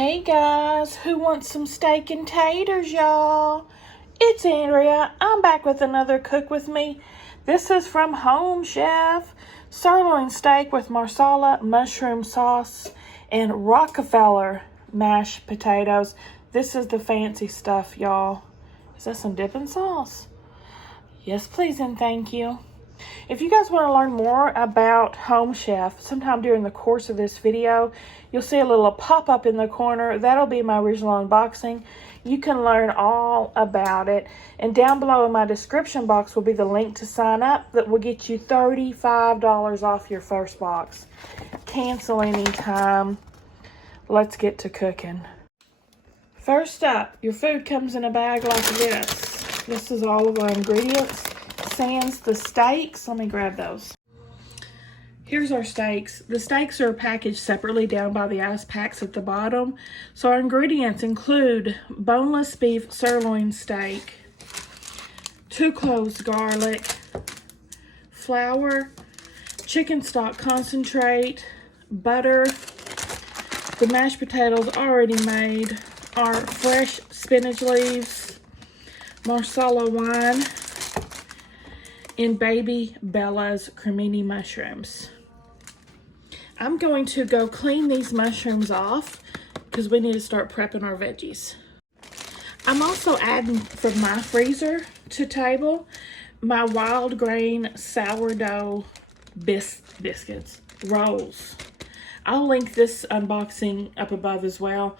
Hey guys, who wants some steak and taters, y'all? It's Andrea. I'm back with another Cook With Me. This is from Home Chef. Sirloin steak with marsala, mushroom sauce, and Rockefeller mashed potatoes. This is the fancy stuff, y'all. Is that some dipping sauce? Yes, please and thank you. If you guys want to learn more about Home Chef, sometime during the course of this video, you'll see a little pop-up in the corner. That'll be my original unboxing. You can learn all about it. And down below in my description box will be the link to sign up that will get you $35 off your first box. Cancel anytime. Let's get to cooking. First up, your food comes in a bag like this. This is all of our ingredients. Sans the steaks. Let me grab those. Here's our steaks. The steaks are packaged separately down by the ice packs at the bottom. So our ingredients include boneless beef sirloin steak, 2 cloves garlic, flour, chicken stock concentrate, butter, the mashed potatoes already made, our fresh spinach leaves, marsala wine, and Baby Bella's cremini mushrooms. I'm going to go clean these mushrooms off because we need to start prepping our veggies. I'm also adding from my freezer to table my wild grain sourdough biscuits, rolls. I'll link this unboxing up above as well,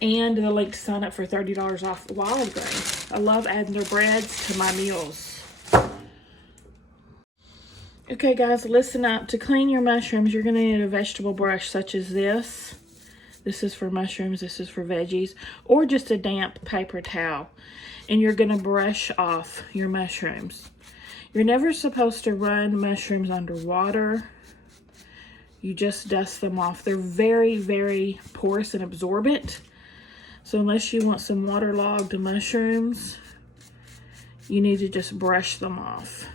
and the link to sign up for $30 off wild grain. I love adding their breads to my meals. Okay guys, listen up. To clean your mushrooms, you're going to need a vegetable brush such as this. This is for mushrooms, this is for veggies, or just a damp paper towel. And you're going to brush off your mushrooms. You're never supposed to run mushrooms under water. You just dust them off. They're very, very porous and absorbent. So unless you want some waterlogged mushrooms, you need to just brush them off.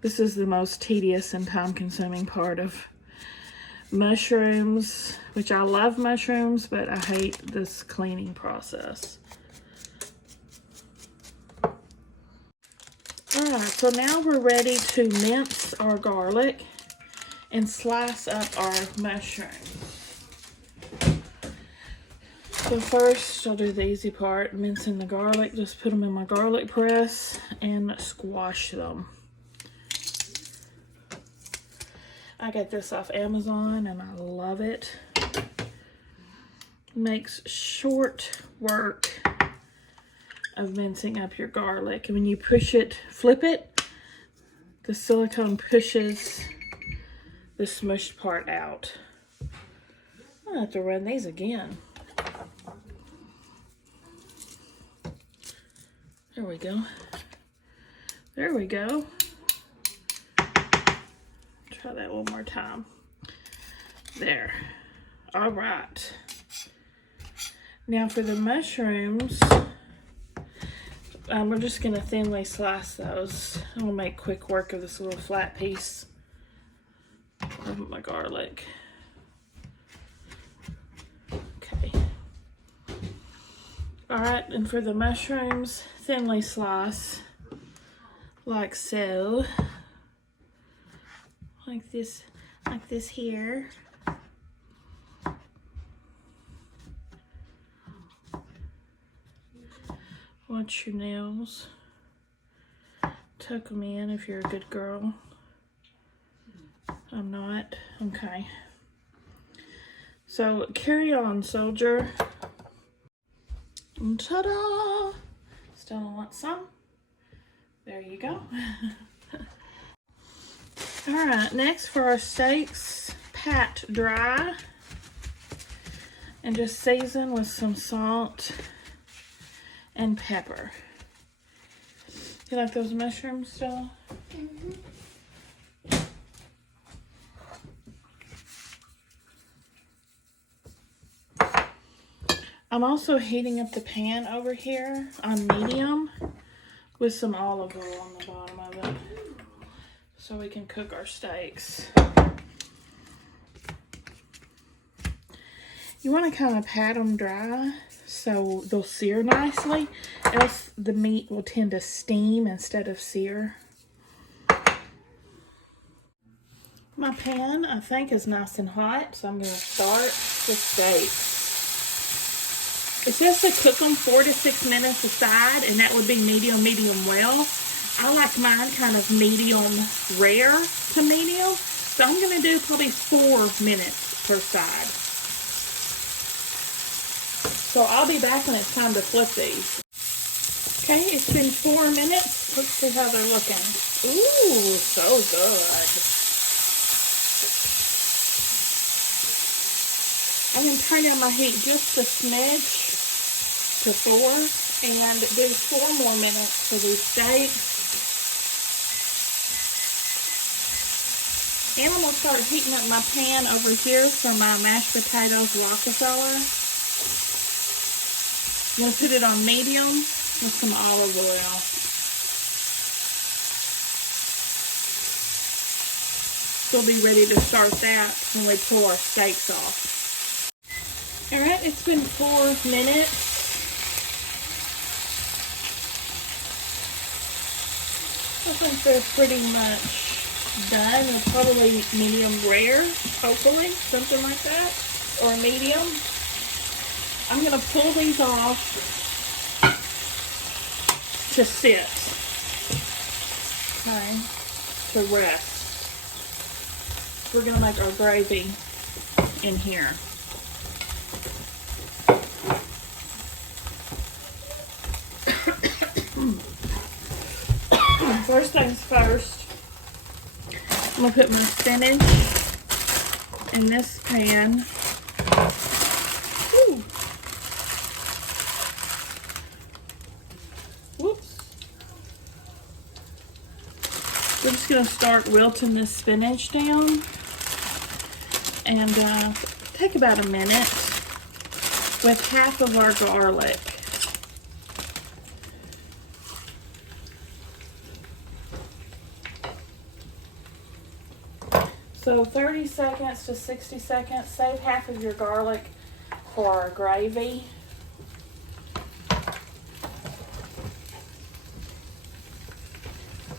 This is the most tedious and time-consuming part of mushrooms, which I love mushrooms, but I hate this cleaning process. Alright, so now we're ready to mince our garlic and slice up our mushrooms. So first, I'll do the easy part, mincing the garlic. Just put them in my garlic press and squash them. I got this off Amazon and I love it. Makes short work of mincing up your garlic. And when you push it, flip it, the silicone pushes the smushed part out. I'll have to run these again. There we go. There we go. Try that one more time. There. All right. Now for the mushrooms, we're just going to thinly slice those. I'm going to make quick work of this little flat piece of my garlic. Okay. All right, and for the mushrooms, thinly slice like so. Like this here. Watch your nails. Tuck them in if you're a good girl. I'm not. Okay. So carry on, soldier. And ta-da! Still want some? There you go. All right, next for our steaks, pat dry and just season with some salt and pepper. You like those mushrooms still? Mm-hmm. I'm also heating up the pan over here on medium with some olive oil on the bottom of it. so we can cook our steaks. You want to kind of pat them dry so they'll sear nicely, else the meat will tend to steam instead of sear. My pan, I think, is nice and hot, so I'm going to start the steaks. It says to cook them 4 to 6 minutes aside, and that would be medium well. I like mine kind of medium rare to medium, so I'm going to do probably 4 minutes per side. So I'll be back when it's time to flip these. Okay, it's been 4 minutes. Let's see how they're looking. Ooh, so good. I'm going to turn down my heat just a smidge to 4 and do 4 more minutes for these steaks. And I'm going to start heating up my pan over here for my mashed potatoes Rockefeller. I'm going to put it on medium with some olive oil. We'll be ready to start that when we pull our steaks off. Alright, it's been 4 minutes. I think they're pretty much done. They're probably medium rare, hopefully, something like that, or medium. I'm going to pull these off to sit, okay, to rest. We're going to make our gravy in here. First things first, I'm going to put my spinach in this pan. Ooh. Whoops. We're just going to start wilting this spinach down and take about a minute with half of our garlic. So 30 seconds to 60 seconds, save half of your garlic for our gravy.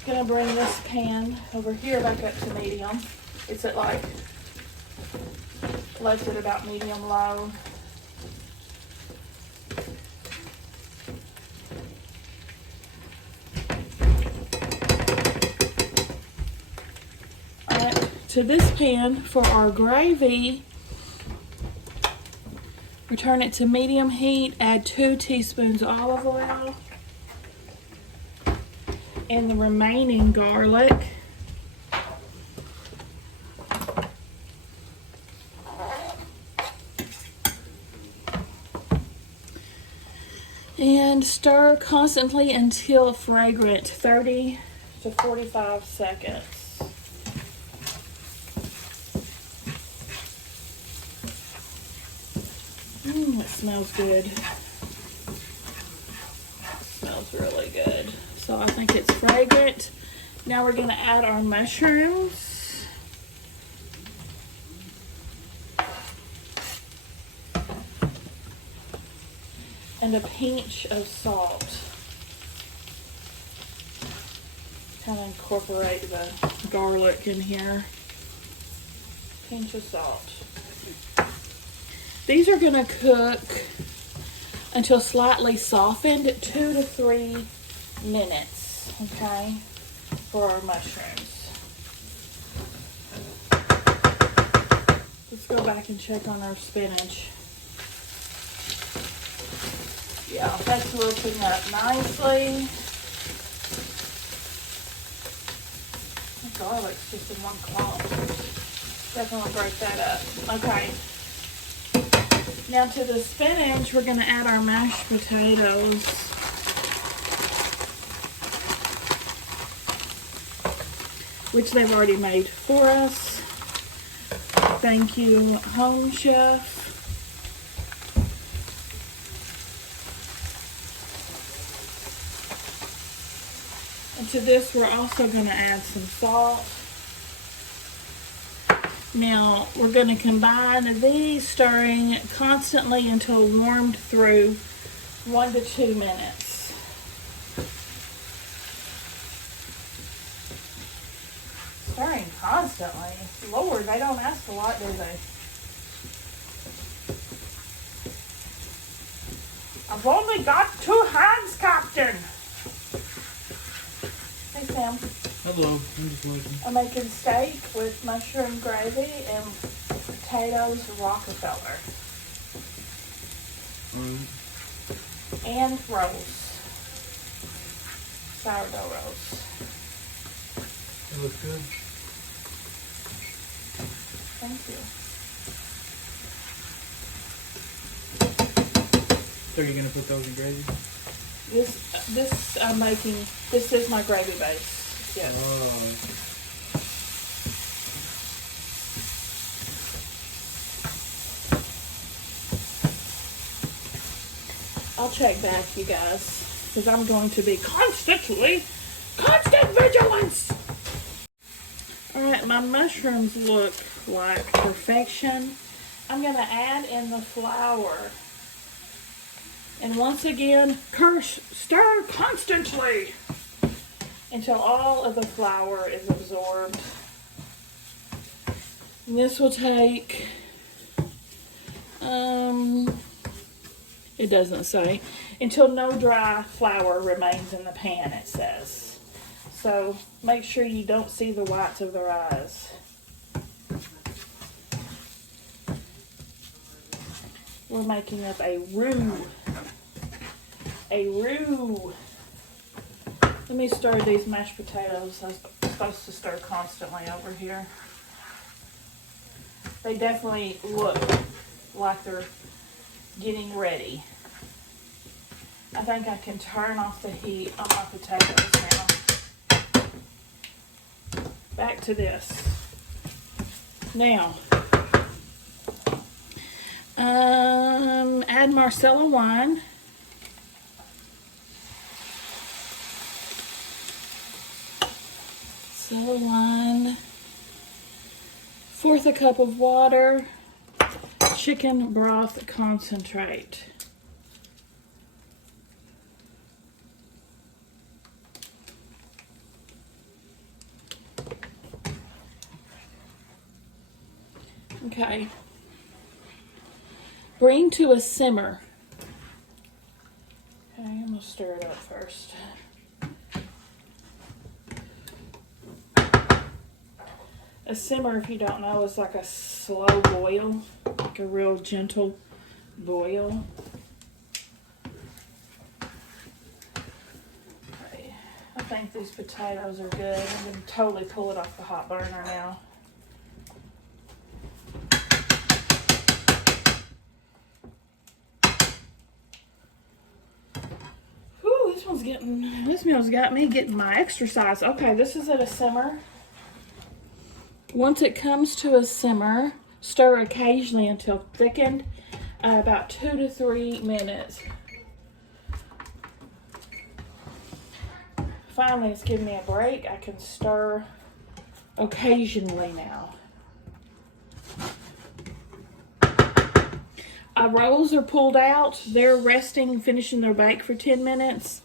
Gonna bring this pan over here back up to medium. It's at left at about medium low. To this pan for our gravy, return it to medium heat, add 2 teaspoons olive oil and the remaining garlic. And stir constantly until fragrant, 30 to 45 seconds. It smells good. It smells really good. So I think it's fragrant. Now we're going to add our mushrooms. And a pinch of salt. Kind of incorporate the garlic in here. Pinch of salt. These are going to cook until slightly softened, 2 to 3 minutes, okay, for our mushrooms. Let's go back and check on our spinach. Yeah, that's wilting up nicely. The garlic's just in one clump. Definitely break that up. Okay. Now to the spinach, we're going to add our mashed potatoes. Which they've already made for us. Thank you, Home Chef. And to this, we're also going to add some salt. Now we're going to combine these, stirring constantly until warmed through 1 to 2 minutes. Stirring constantly. Lord, they don't ask a lot, do they? I've only got 2 hands, Captain. Hey, Sam. Hello. I'm just waiting. I'm making steak with mushroom gravy and potatoes Rockefeller. And rolls. Sourdough rolls. It looks good. Thank you. So you're gonna put those in gravy? This I'm making. This is my gravy base. Yes. Oh. I'll check back, you guys, because I'm going to be constant vigilance. All right, my mushrooms look like perfection. I'm going to add in the flour. And once again, stir constantly until all of the flour is absorbed. And this will take, it doesn't say, until no dry flour remains in the pan, it says. So make sure you don't see the whites of their eyes. We're making up a roux. A roux. Let me stir these mashed potatoes. I'm supposed to stir constantly over here. They definitely look like they're getting ready. I think I can turn off the heat on my potatoes now. Back to this. Now, add Marcella wine. Marcella wine. 1/4 cup of water. Chicken broth concentrate. Okay. Bring to a simmer. Okay, I'm going to stir it up first. A simmer, if you don't know, is like a slow boil, like a real gentle boil. Okay. I think these potatoes are good. I'm going to totally pull it off the hot burner now. This meal's got me getting my exercise. Okay, this is at a simmer. Once it comes to a simmer, stir occasionally until thickened, about 2 to 3 minutes. Finally, it's giving me a break. I can stir occasionally now. Our rolls are pulled out. They're resting, finishing their bake for 10 minutes.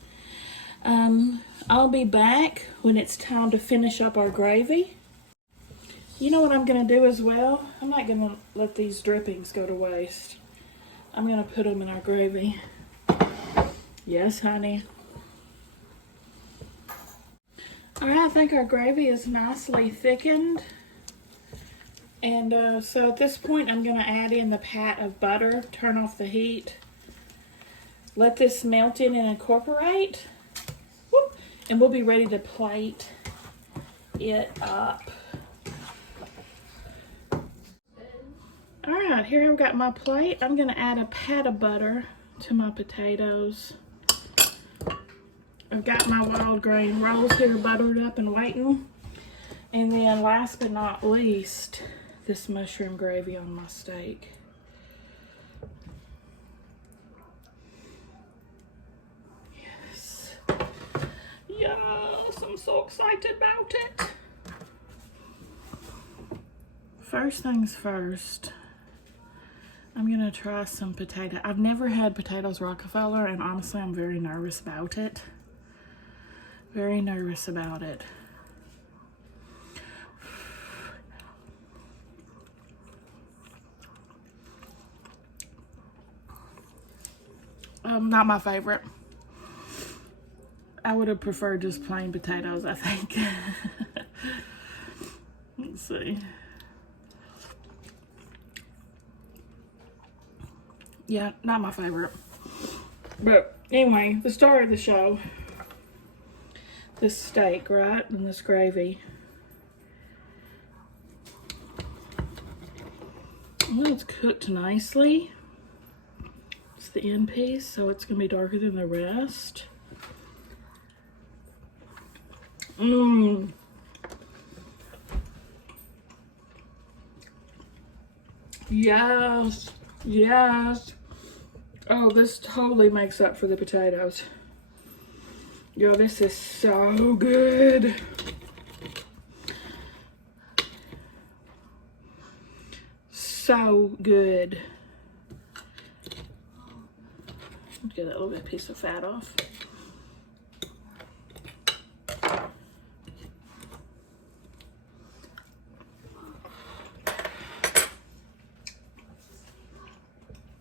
I'll be back when it's time to finish up our gravy. You know what I'm going to do as well? I'm not going to let these drippings go to waste. I'm going to put them in our gravy. Yes, honey. All right, I think our gravy is nicely thickened. And so at this point, I'm going to add in the pat of butter, turn off the heat. Let this melt in and incorporate. Whoop, and we'll be ready to plate it up. All right, here I've got my plate. I'm going to add a pat of butter to my potatoes. I've got my wild grain rolls here buttered up and waiting. And then last but not least, this mushroom gravy on my steak. Yes. Yes, I'm so excited about it. First things first, I'm gonna try some potato. I've never had potatoes Rockefeller, and honestly, I'm very nervous about it. Very nervous about it. Not my favorite. I would have preferred just plain potatoes, I think. Let's see. Yeah, not my favorite. But anyway, the star of the show. This steak, right? And this gravy. Well, it's cooked nicely. It's the end piece, so it's gonna be darker than the rest. Mmm. Yes. Yes. Oh, this totally makes up for the potatoes. Yo, this is so good. So good. Get that little bit piece of fat off.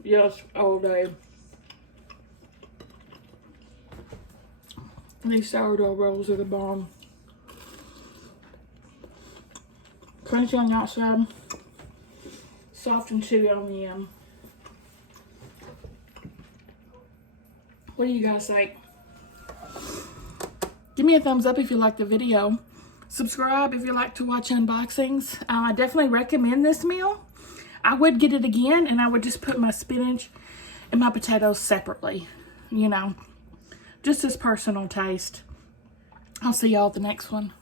Yes, all day. These sourdough rolls are the bomb. Crunchy on the outside, soft and chewy on the end. What do you guys think? Give me a thumbs up if you like the video. Subscribe if you like to watch unboxings. I definitely recommend this meal. I would get it again, and I would just put my spinach and my potatoes separately. You know, just as personal taste. I'll see y'all at the next one.